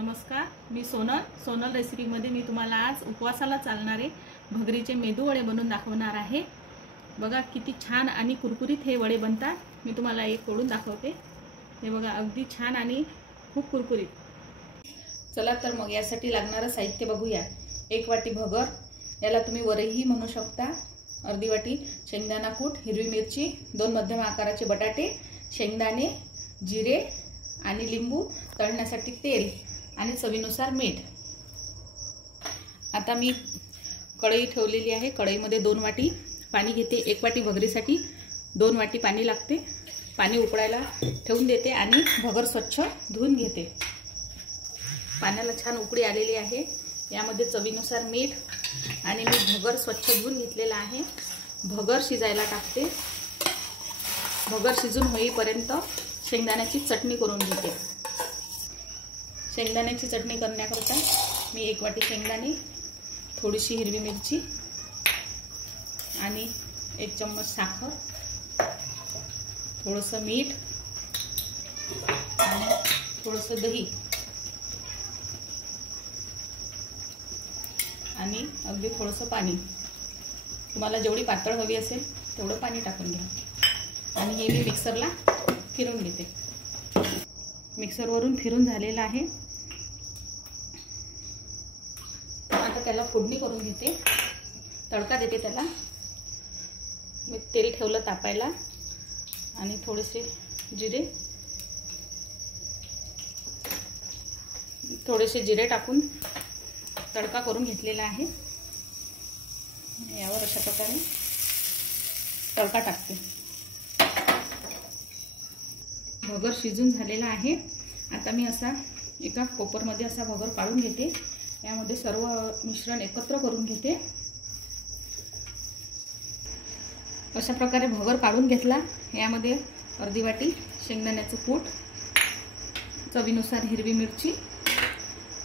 नमस्कार, मी सोनल रेसिपीमध्ये मी तुम्हाला आज उपवासाला चालणारे भगरीचे मेदू वडे बनवून दाखवणार आहे। बघा किती छान आणि कुरकुरीत हे वडे बनतात। मी तुम्हाला एक तोडून दाखवते। हे बघा अगदी छान आणि खूप कुरकुरीत। चला तर मग यासाठी लागणारे साहित्य बघूया। 1 वाटी भगर, याला तुम्ही वरईही म्हणू शकता। अर्धी वाटी शेंगदाणा कूट, हिरवी मिरची, 2 मध्यम आकाराचे बटाटे, शेंगदाणे, जिरे आणि लिंबू, तळण्यासाठी तेल आणि चवीनुसार मीठ। आता मी कढई ठेवलेली आहे। कढईमध्ये 2 वाटी पाणी घेते। 1 वाटी भगरीसाठी 2 वाटी पाणी लागते। पाणी उकळायला ठेवून देते आणि भगर स्वच्छ धुवून घेते। पाण्याला छान उकळी आलेली आहे। यामध्ये चवीनुसार मीठ आणि मी भगर स्वच्छ धुवून घेतलेला आहे। भगर शिजायला टाकते। भगर शिजून होईपर्यंत शेंगदाण्याची चटणी करून घेते। शेंगदाण्याची चटणी करण्याकरता मी 1 वाटी शेंगदाणे, थोडीशी हिरवी मिरची आणि 1 चम्मच साखर, थोडंसं मीठ आणि थोडंसं दही आणि अगदी थोडंसं पाणी। तुम्हाला जेवढी पातळ हवी असेल तेवढं पाणी टाकून घ्या आणि हे मी मिक्सरला फिरवून घेते। मिक्सरवरून फिरून झालेला आहे। आता त्याला फोडणी करून घेते। तडका देते त्याला। मी तेल ठेवलं तापायला आणि थोडेसे जिरे टाकून तडका करून घेतलेला आहे। यावर अशा प्रकारे तडका टाकते। भगर शिजून झालेला आहे। आता मी असा एका कोपरमध्ये असा भगर काढून घेते। यामध्ये सर्व मिश्रण एकत्र करून घेते। अशा प्रकारे भगर काढून घेतला। यामध्ये अर्धी वाटी शेंगदाण्याचं कूट, चवीनुसार हिरवी मिरची,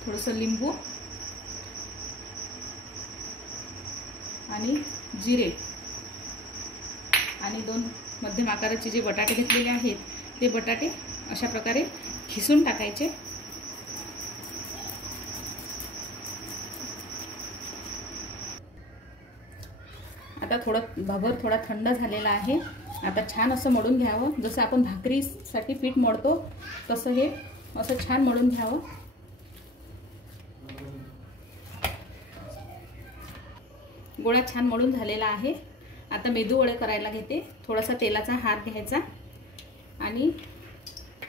थोडंसं लिंबू आणि जिरे आणि 2 मध्यम आकाराचे जे बटाटे घेतलेले आहेत ते बटाटे अशा प्रकारे खिसून टाकायचे। आता भगर थोडा थंड झालेला आहे। आता छान असं मळून घ्यावं। जसं आपण भाकरीसाठी पीठ मळतो तसं हे असं छान मळून घ्यावं। गोळा छान मळून झालेला आहे। आता मेदू वडे करायला घेते। थोडासा तेलाचा हात घ्यायचा आणि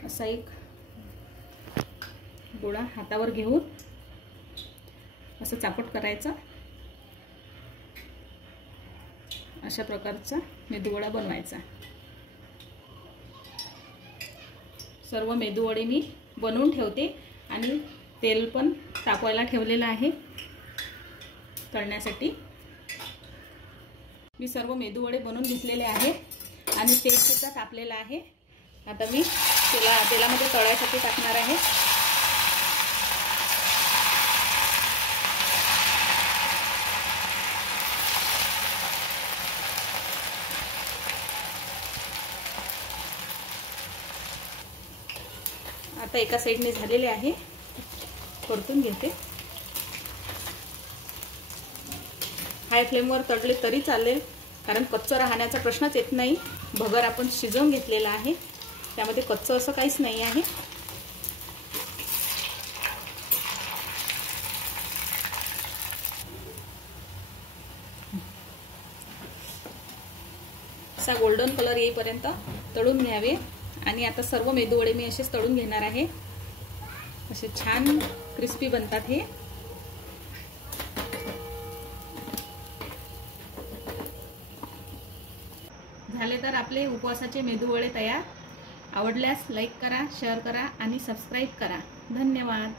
असा एक गोळा हातावर घेऊन असं चापट करायचं। अशा प्रकारचा मेदू वडा बनवायचा। सर्व मेदू वडे मी बनवून ठेवते आणि तेल पण तापवायला ठेवलेलं आहे तळण्यासाठी। मी सर्व मेदू वडे बनवून घेतलेले आहे आणि तेल सुद्धा तापलेलं आहे। आता मी तेलामध्ये तळायसाठी टाकणार आहे। आता एका साईडने झालेले आहे, परतून घेते। हाय फ्लेमवर तळले तरी चालेल, कारण कच्चं राहण्याचा प्रश्नच येत नाही। भगर आपण शिजवून घेतलेला आहे, त्यामध्ये कच्चं असं काहीच नाही आहे। असा गोल्डन कलर येईपर्यंत तळून घ्यावे आणि आता सर्व मेदू वडे मी असेच तळून घेणार आहे। असे छान क्रिस्पी बनतात हे। झाले तर आपले उपवासाचे मेदू वडे तयार। आवडल्यास लाईक करा, शेअर करा आणि सबस्क्राईब करा। धन्यवाद।